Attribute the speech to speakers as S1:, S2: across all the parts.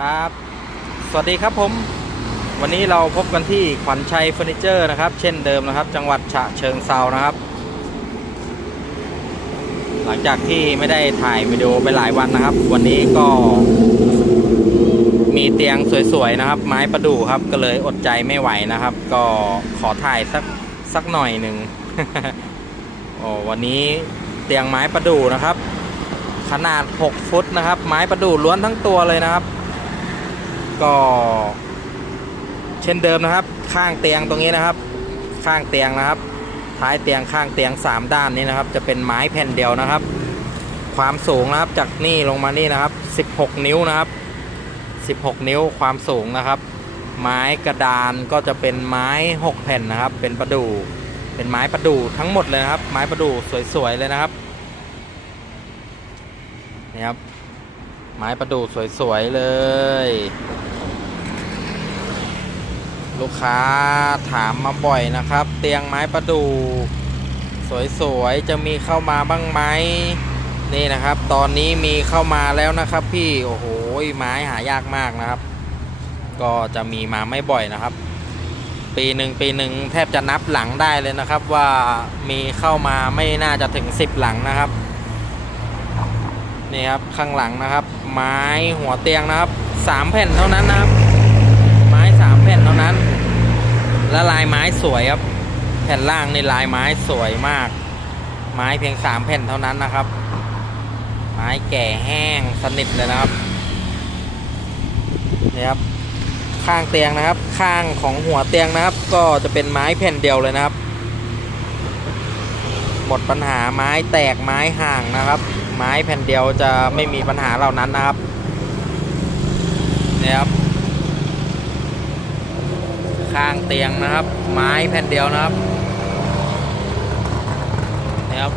S1: ครับ สวัสดีครับผม วันนี้เราพบกันที่ขวัญชัยเฟอร์นิเจอร์นะครับ เช่นเดิมนะครับ จังหวัดฉะเชิงเซานะครับ หลังจากที่ไม่ได้ถ่ายวิดีโอไปหลายวันนะครับ วันนี้ก็ มีเตียงสวยๆนะครับ ไม้ประดู่ครับ ก็เลยอดใจไม่ไหวนะครับ ก็ขอถ่ายสักสักหน่อยหนึ่งโอ้วันนี้เตียงไม้ประดู่นะครับ ขนาด 6 ฟุตนะครับ ไม้ประดู่ล้วนทั้งตัวเลยนะครับ ก็ เช่นเดิมนะครับ ข้างเตียงตรงนี้นะครับ ข้างเตียงนะครับ ท้ายเตียงข้างเตียง 3 ด้านนี้นะครับ จะเป็นไม้แผ่นเดียวนะครับ ความสูงนะครับจากนี่ลงมานี่นะครับ 16 นิ้วนะครับ 16 นิ้วความสูงนะครับ ไม้กระดานก็จะเป็นไม้ 6 แผ่นนะครับ เป็นประดู่เป็นไม้ประดู่ทั้งหมดเลยนะครับ ไม้ประดู่สวยๆเลยนะครับนี่ครับ ไม้ประดู่สวย ๆ เลย ลูกค้าถามมาบ่อยนะครับ เตียงไม้ประดู่สวย ๆ จะมีเข้ามาบ้างไหมนี่นะครับ ตอนนี้มีเข้ามาแล้วนะครับ พี่โอ้โหไม้หายากมากนะครับ ก็จะมีมาไม่บ่อยนะครับ ปีหนึ่งปีหนึ่งแทบจะนับหลังได้เลยนะครับ ว่ามีเข้ามาไม่น่าจะถึง 10 หลังนะครับ นี่ครับข้างหลังนะครับ ไม้หัวเตียงนะครับสามแผ่นเท่านั้นนะครับ ไม้สามแผ่นเท่านั้น และลายไม้สวยครับ แผ่นล่างนี่ลายไม้สวยมาก ไม้เพียงสามแผ่นเท่านั้นนะครับ ไม้แก่แห้งสนิทเลยนะครับนี่ครับข้างเตียงนะครับ ข้างของหัวเตียงนะครับ ก็จะเป็นไม้แผ่นเดียวเลยนะครับ หมดปัญหาไม้แตกไม้ห่างนะครับ ไม้แผ่นเดียวจะไม่มีปัญหาเหล่านั้นนะครับนี่ครับ ข้างเตียงนะครับ ไม้แผ่นเดียวนะครับนี่ครับ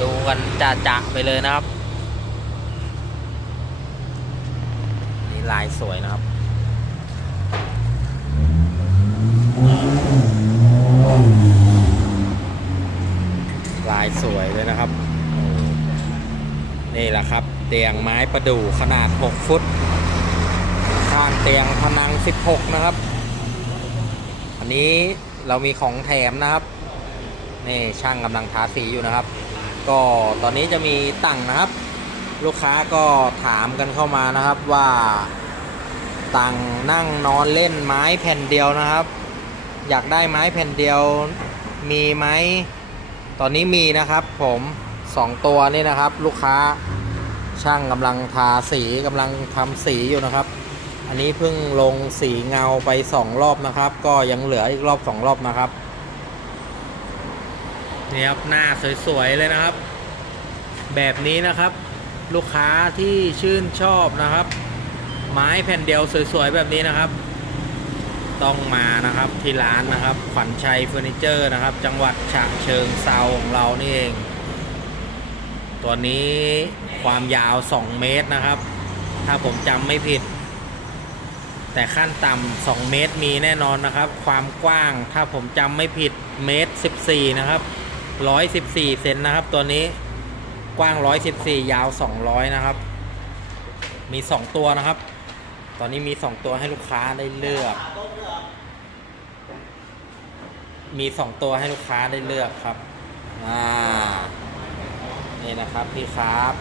S1: ดูกันจะจะไปเลยนะครับ นี่ลายสวยนะครับลายสวยเลยนะครับ นี่แหละครับ เตียงไม้ประดู่ขนาด 6 ฟุต ข้างเตียงพนัง 16 นะครับ อันนี้เรามีของแถมนะครับ นี่ช่างกำลังทาสีอยู่นะครับ ก็ตอนนี้จะมีตั้งนะครับ ลูกค้าก็ถามกันเข้ามานะครับว่าตั้งนั่งนอนเล่นไม้แผ่นเดียวนะครับ อยากได้ไม้แผ่นเดียวมีไหม ตอนนี้มีนะครับผมสองตัวนี่นะครับ ลูกค้าช่างกำลังทาสีกำลังทำสีอยู่นะครับ อันนี้เพิ่งลงสีเงาไปสองรอบนะครับ ก็ยังเหลืออีกรอบสองรอบนะครับนี่ครับหน้าสวยๆเลยนะครับ แบบนี้นะครับ ลูกค้าที่ชื่นชอบนะครับ ไม้แผ่นเดียวสวยๆแบบนี้นะครับ ต้องมานะครับที่ร้านนะครับ ขวัญชัยเฟอร์นิเจอร์นะครับ จังหวัดฉะเชิงเซาของเรานี่เอง ตัวนี้ความยาว 2 เมตรนะครับ ถ้าผมจำไม่ผิด แต่ขั้นต่ำ2เมตรมีแน่นอนนะครับ ความกว้างถ้าผมจำไม่ผิดเมตร 14 นะครับ 114 เซนนะครับ ตัวนี้กว้าง 114 ยาว 200 นะครับ มี 2 ตัวนะครับ ตอนนี้มี2ตัวให้ลูกค้าได้เลือก มี2ตัวให้ลูกค้าได้เลือกครับ อ่า นี่นะครับพี่ครับ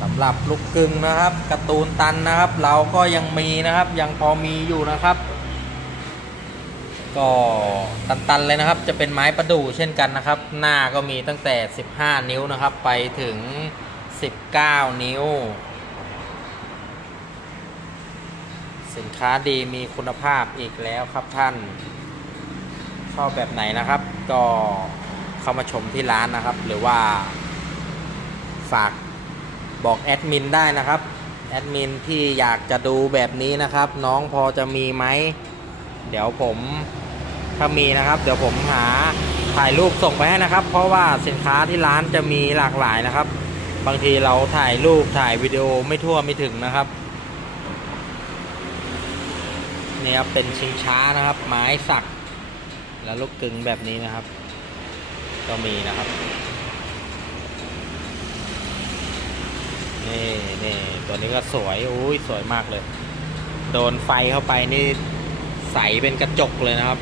S1: สำหรับลูกกึ่งนะครับการ์ตูนตันนะครับ เราก็ยังมีนะครับ ยังพอมีอยู่นะครับ ก็ตันๆเลยนะครับ จะเป็นไม้ประดู่เช่นกันนะครับ หน้าก็มีตั้งแต่ 15 นิ้วนะครับ ไปถึง 19 นิ้ว สิน ค้าดีมีคุณภาพอีกแล้วครับท่านชอบแบบไหนนะครับ ก็เข้ามาชมที่ร้านนะครับ หรือว่า ฝากบอกแอดมินได้นะครับแอดมินที่อยากจะดูแบบนี้นะครับ น้องพอจะมีไหม เดี๋ยวผมถ้ามีนะครับ เดี๋ยวผมหาถ่ายรูปส่งไปให้นะครับ เพราะว่าสินค้าที่ร้านจะมีหลากหลายนะครับ บางทีเราถ่ายรูปถ่ายวิดีโอไม่ทั่วไม่ถึงนะครับ นี่ครับเป็นชิงช้านะครับ ไม้สัก แล้วลูกกึงแบบนี้นะครับ ก็มีนะครับนี่นี่ตัวนี้ก็สวยอุ้ยสวยมากเลย โดนไฟเข้าไปนี่ใสเป็นกระจกเลยนะครับ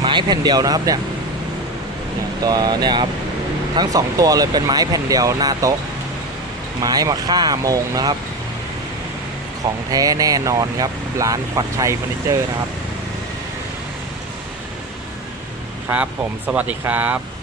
S1: ไม้แผ่นเดียวนะครับเนี่ยตัวเนี่ยครับทั้งสองตัวเลยเป็นไม้แผ่นเดียวหน้าโต๊ะ ไม้มาค่าโมงนะครับ ของแท้แน่นอนครับ ร้านขวัญชัยเฟอร์นิเจอร์นะครับ ครับผมสวัสดีครับ